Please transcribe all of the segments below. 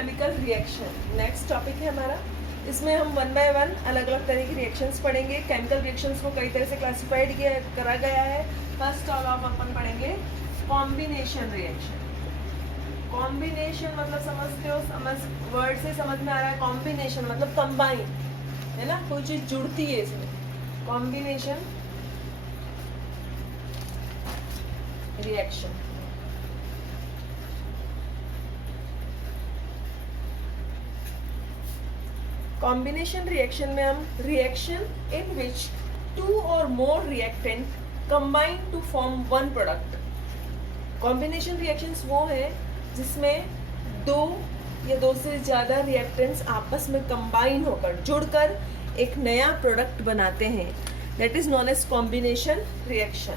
Chemical reaction next topic है हमारा। इसमें हम वन बाय वन अलग अलग तरह की रिएक्शंस पढ़ेंगे। केमिकल रिएक्शंस को कई तरह से क्लासिफाइड करा गया है। फर्स्ट ऑल ऑफ अपन पढ़ेंगे कॉम्बिनेशन रिएक्शन। कॉम्बिनेशन मतलब समझते हो, वर्ड से समझ में आ रहा है। कॉम्बिनेशन मतलब कंबाइन, है ना, कोई चीज जुड़ती है इसमें। Combination reaction. कॉम्बिनेशन रिएक्शन में हम reaction in which two or more reactant combine to form one product. Combination reactions वो है जिसमें दो या दो से ज़्यादा रिएक्टेंट्स आपस में कंबाइन होकर जुड़कर एक नया प्रोडक्ट बनाते हैं। That is known as combination reaction.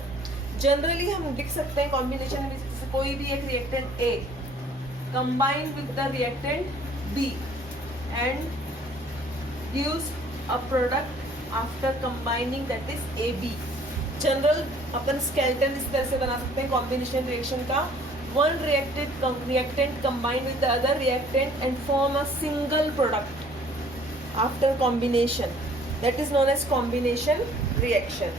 Generally हम लिख सकते हैं कॉम्बिनेशन में जैसे कोई भी एक reactant A combine with the reactant B and gives a product after combining, that is A B. General अपन स्केलेटन इस तरह से बना सकते हैं कॉम्बिनेशन रिएक्शन का। One reactant combine with the other reactant and form a single product after combination, that is known as combination reaction.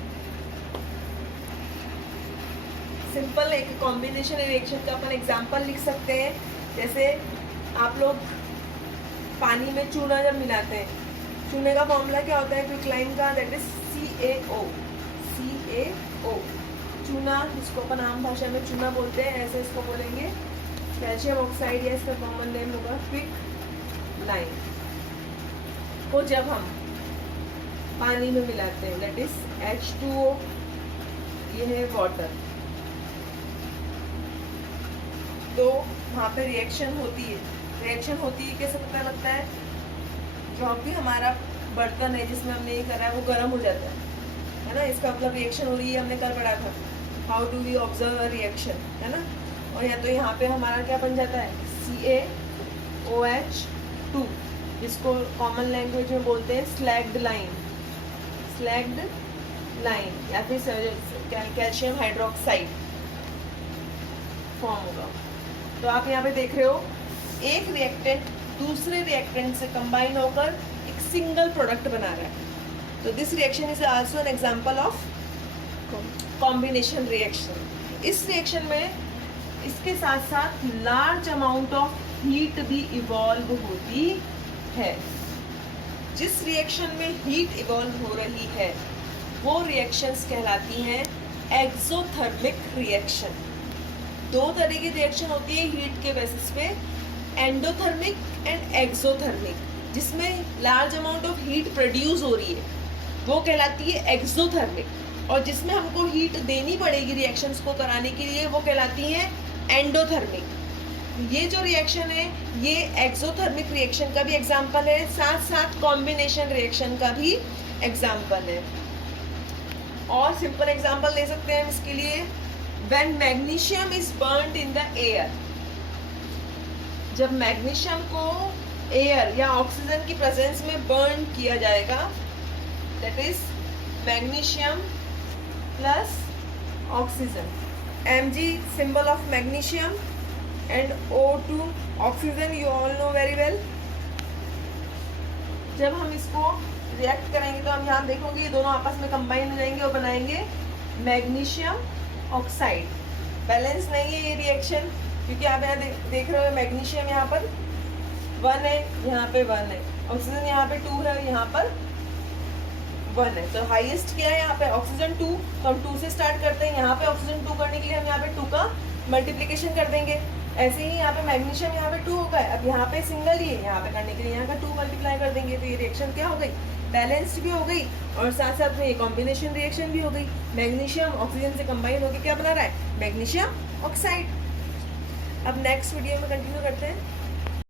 Simple एक combination reaction का अपन एग्जांपल लिख सकते हैं। जैसे आप लोग पानी में चूना जब मिलाते हैं, चूने का फॉर्मूला क्या होता है क्विकलाइन का, दैट इज CaO। चूना, जिसको अपन आम भाषा में चूना बोलते हैं, ऐसे इसको बोलेंगे कैल्शियम ऑक्साइड, या इसका कॉमन नेम होगा क्विकलाइन, को जब हम पानी में मिलाते हैं, दैट इज H2O, ये है वाटर, तो वहाँ पे रिएक्शन होती है। रिएक्शन होती है कैसे पता लगता है, जो भी हमारा बर्तन है जिसमें हमने ये करा है वो गर्म हो जाता है ना, इसका मतलब रिएक्शन हो रही है। हमने कल पढ़ा था how do we observe a reaction, है ना। और या तो यहाँ पे हमारा क्या बन जाता है CaOH2, जिसको कॉमन लैंग्वेज में बोलते हैं स्लैग्ड लाइन, या फिर कैल्शियम हाइड्रोक्साइड फॉर्म होगा। तो आप यहाँ पे देख रहे हो एक रिएक्टेंट दूसरे रिएक्टेंट से कंबाइन होकर एक सिंगल प्रोडक्ट बना रहा है। तो this reaction is also an example of combination reaction. इस रिएक्शन में इसके साथ साथ लार्ज अमाउंट ऑफ हीट भी इवॉल्व होती है। जिस रिएक्शन में हीट इवॉल्व हो रही है वो रिएक्शंस कहलाती हैं एक्सोथर्मिक रिएक्शन। दो तरह की रिएक्शन होती है हीट के बेसिस पे, एंडोथर्मिक एंड एक्सोथर्मिक। जिसमें large amount of heat produce हो रही है वो कहलाती है एक्सोथर्मिक, और जिसमें हमको हीट देनी पड़ेगी रिएक्शंस को कराने के लिए वो कहलाती है एंडोथर्मिक। ये जो रिएक्शन है ये एक्सोथर्मिक रिएक्शन का भी एग्जांपल है, साथ साथ कॉम्बिनेशन रिएक्शन का भी एग्जांपल है। और सिंपल एग्जांपल ले सकते हैं इसके लिए, when magnesium is burned in the air. जब मैग्नीशियम को एयर या ऑक्सीजन की प्रेजेंस में बर्न किया जाएगा, that is magnesium plus oxygen, Mg symbol of magnesium and O2 oxygen, you all know very well। जब हम इसको रिएक्ट करेंगे तो हम यहाँ देखोगे ये दोनों आपस में कंबाइन हो जाएंगे और बनाएंगे मैग्नीशियम ऑक्साइड। बैलेंस नहीं है ये रिएक्शन, क्योंकि आप यहाँ देख रहे हो मैग्नीशियम यहाँ पर 1 है, यहाँ पे 1 है, ऑक्सीजन यहाँ पे 2 है, यहाँ पर 1 है। तो हाईएस्ट क्या है यहाँ पे ऑक्सीजन 2, तो हम 2 से स्टार्ट करते हैं। यहाँ पे ऑक्सीजन 2 करने के लिए हम यहाँ पे 2 का मल्टीप्लिकेशन कर देंगे। ऐसे ही यहाँ पे मैग्नीशियम यहाँ पे 2 होगा, अब यहाँ पे सिंगल ही है, यहाँ पे करने के लिए यहाँ का 2 मल्टीप्लाई कर देंगे। तो ये रिएक्शन क्या हो गई, बैलेंस्ड भी हो गई और साथ साथ में ये कॉम्बिनेशन रिएक्शन भी हो गई। मैग्नीशियम ऑक्सीजन से कंबाइन होकर क्या बना रहा है, मैग्नीशियम ऑक्साइड। अब नेक्स्ट वीडियो में कंटिन्यू करते हैं।